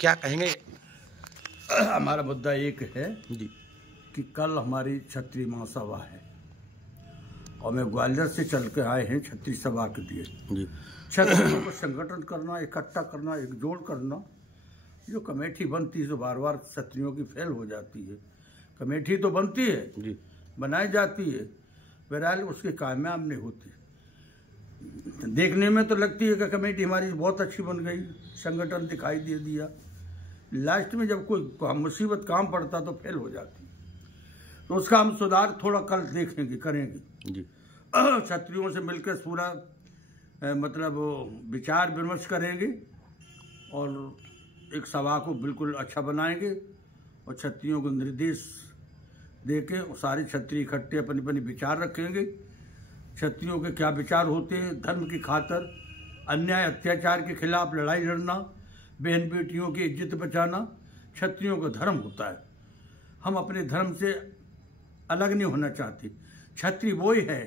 क्या कहेंगे? हमारा मुद्दा एक है जी कि कल हमारी क्षत्रिय महासभा है और मैं ग्वालियर से चल के आए हैं क्षत्रिय सभा के लिए। जी क्षत्रियों को संगठन करना, इकट्ठा करना, एकजुट करना। जो कमेटी बनती है तो बार बार क्षत्रियों की फेल हो जाती है। कमेटी तो बनती है, जी बनाई जाती है, बहरहाल उसकी कामयाब नहीं होती। देखने में तो लगती है कि कमेटी हमारी बहुत अच्छी बन गई, संगठन दिखाई दे दिया, लास्ट में जब कोई मुसीबत काम पड़ता तो फेल हो जाती। तो उसका हम सुधार थोड़ा कल देखेंगे, करेंगे जी। क्षत्रियों से मिलकर पूरा मतलब विचार विमर्श करेंगे और एक सभा को बिल्कुल अच्छा बनाएंगे और क्षत्रियों को निर्देश देके सारे क्षत्रिय इकट्ठे अपने अपने विचार रखेंगे। क्षत्रियों के क्या विचार होते हैं, धर्म की खातर अन्याय अत्याचार के खिलाफ लड़ाई लड़ना, बहन बेटियों की इज्जत बचाना क्षत्रियों का धर्म होता है। हम अपने धर्म से अलग नहीं होना चाहते। क्षत्रिय वो ही है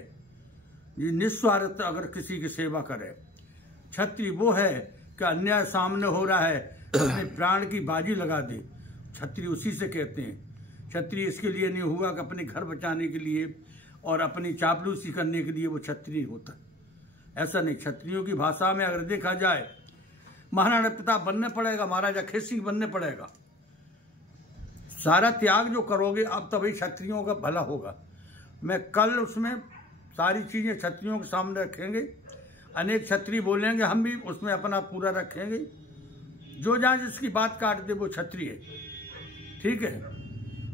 जो निस्वार्थ अगर किसी की सेवा करे। क्षत्रिय वो है कि अन्याय सामने हो रहा है अपने प्राण की बाजी लगा दे। क्षत्रिय उसी से कहते हैं। क्षत्रिय इसके लिए नहीं हुआ कि अपने घर बचाने के लिए और अपनी चापलूसी करने के लिए वो क्षत्रिय होता है। ऐसा नहीं। क्षत्रियों की भाषा में अगर देखा जाए महाराणा प्रताप बनने पड़ेगा, महाराजा खेत सिंह बनने पड़ेगा। सारा त्याग जो करोगे अब तभी क्षत्रियों का भला होगा। मैं कल उसमें सारी चीजें क्षत्रियों के सामने रखेंगे। अनेक क्षत्रिय बोलेंगे, हम भी उसमें अपना पूरा रखेंगे। जो जहां जिसकी बात काट दे वो क्षत्रिय, ठीक है।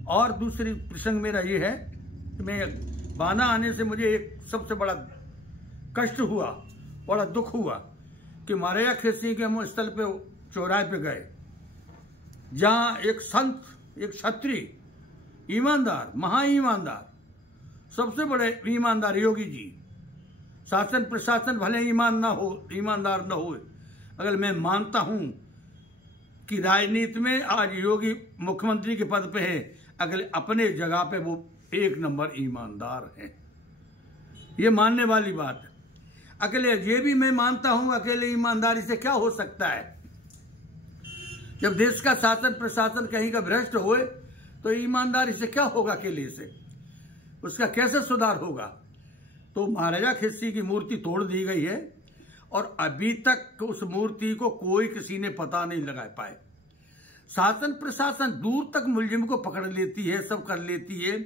और दूसरी प्रसंग मेरा ये है कि मैं बाना आने से मुझे एक सबसे बड़ा कष्ट हुआ, बड़ा दुख हुआ कि महाराजा खेत सिंह के हम स्थल पे चौराहे पे गए जहां एक संत, एक क्षत्रिय, ईमानदार, महा ईमानदार, सबसे बड़े ईमानदार योगी जी, शासन प्रशासन भले ईमानदार न हो, अगर मैं मानता हूं कि राजनीति में आज योगी मुख्यमंत्री के पद पे है, अगले अपने जगह पे वो एक नंबर ईमानदार है। ये मानने वाली बात है। अकेले ये भी मैं मानता हूं अकेले ईमानदारी से क्या हो सकता है। जब देश का शासन प्रशासन कहीं का भ्रष्ट होए तो ईमानदारी से क्या होगा, अकेले से उसका कैसे सुधार होगा। तो महाराजा खेत सिंह की मूर्ति तोड़ दी गई है और अभी तक उस मूर्ति को कोई किसी ने पता नहीं लगा पाए। शासन प्रशासन दूर तक मुलजिम को पकड़ लेती है, सब कर लेती है।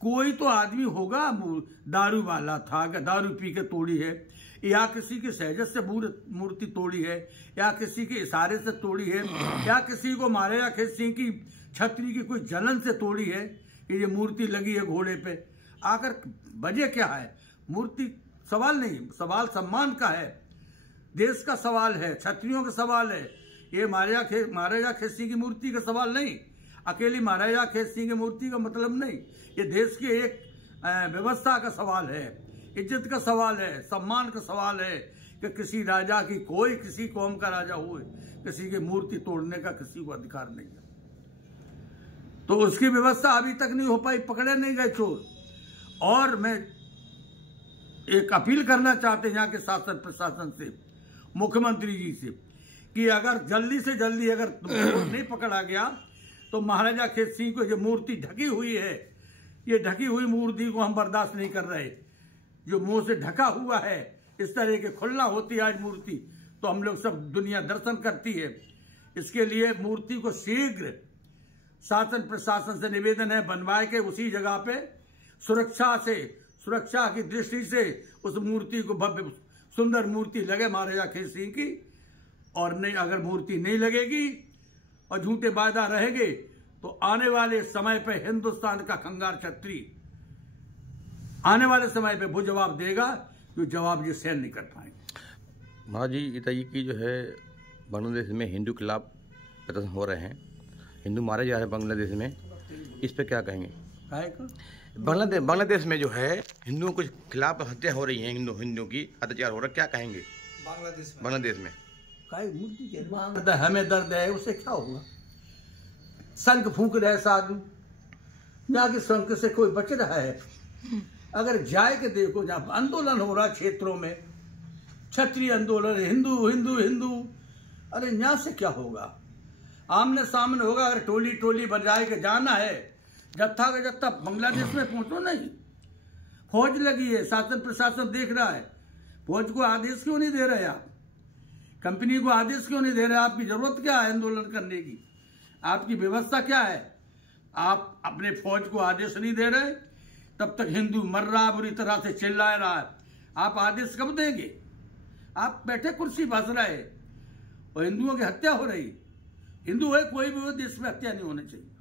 कोई तो आदमी होगा, दारू वाला था, दारू पी के तोड़ी है, या किसी की सहजत से मूर्ति तोड़ी है, या किसी के इशारे से तोड़ी है, या किसी को महाराजा खेत सिंह की छतरी की कोई जलन से तोड़ी है कि ये मूर्ति लगी है घोड़े पे। आकर वजह क्या है? मूर्ति सवाल नहीं, सवाल सम्मान का है, देश का सवाल है, क्षत्रियों का सवाल है। ये महाराजा खेत सिंह की मूर्ति का सवाल नहीं, अकेली महाराजा खेत सिंह की मूर्ति का मतलब नहीं। ये देश की एक व्यवस्था का सवाल है, इज्जत का सवाल है, सम्मान का सवाल है कि किसी राजा की, कोई किसी कौम का राजा हुए, किसी की मूर्ति तोड़ने का किसी को अधिकार नहीं है। तो उसकी व्यवस्था अभी तक नहीं हो पाई, पकड़े नहीं गए चोर। और मैं एक अपील करना चाहते हैं यहाँ के शासन प्रशासन से, मुख्यमंत्री जी से, कि अगर जल्दी से जल्दी अगर नहीं पकड़ा गया तो महाराजा खेत सिंह को जो मूर्ति ढकी हुई है, ये ढकी हुई मूर्ति को हम बर्दाश्त नहीं कर रहे। जो मुंह से ढका हुआ है, इस तरह के खुला होती है आज मूर्ति, तो हम लोग सब दुनिया दर्शन करती है। इसके लिए मूर्ति को शीघ्र शासन प्रशासन से निवेदन है बनवाए के उसी जगह पे सुरक्षा की दृष्टि से उस मूर्ति को भव्य सुंदर मूर्ति लगे महाराजा खेत सिंह की। और नहीं, अगर मूर्ति नहीं लगेगी और झूठे वायदा रहेंगे तो आने वाले समय पे हिंदुस्तान का खंगार क्षत्रिय आने वाले समय पे वो जवाब देगा जो जवाब ये सहन नहीं कर पाएंगे। महाराज जी ये बताइए कि जो है बांग्लादेश में हिंदू के खिलाफ प्रदर्शन हो रहे हैं, हिंदू मारे जा रहे हैं बांग्लादेश में, इस पे क्या कहेंगे? बांग्लादेश में जो है हिंदुओं के खिलाफ हत्या हो रही है, हिंदुओं की अत्याचार हो रहा है, क्या कहेंगे बांग्लादेश में? हमें दर्द है, उससे क्या होगा? शंख फूंक रहे साधु, जाके शंख से कोई बच रहा है? अगर जाए के देखो जहां आंदोलन हो रहा क्षेत्रों में, क्षत्रिय आंदोलन, हिंदू हिंदू हिंदू, अरे यहाँ से क्या होगा? आमने सामने होगा। अगर टोली टोली बजाए के जाना है, जत्था का जत्था बांग्लादेश में पहुंचो नहीं। फौज लगी है, शासन प्रशासन देख रहा है। फौज को आदेश क्यों नहीं दे रहे आप? कंपनी को आदेश क्यों नहीं दे रहे? आपकी जरूरत क्या है आंदोलन करने की? आपकी व्यवस्था क्या है? आप अपने फौज को आदेश नहीं दे रहे, तब तक हिंदू मर रहा है, बुरी तरह से चिल्ला रहा है। आप आदेश कब देंगे? आप बैठे कुर्सी बस रहे और हिंदुओं की हत्या हो रही। हिंदू है कोई भी हो, देश में हत्या नहीं होनी चाहिए।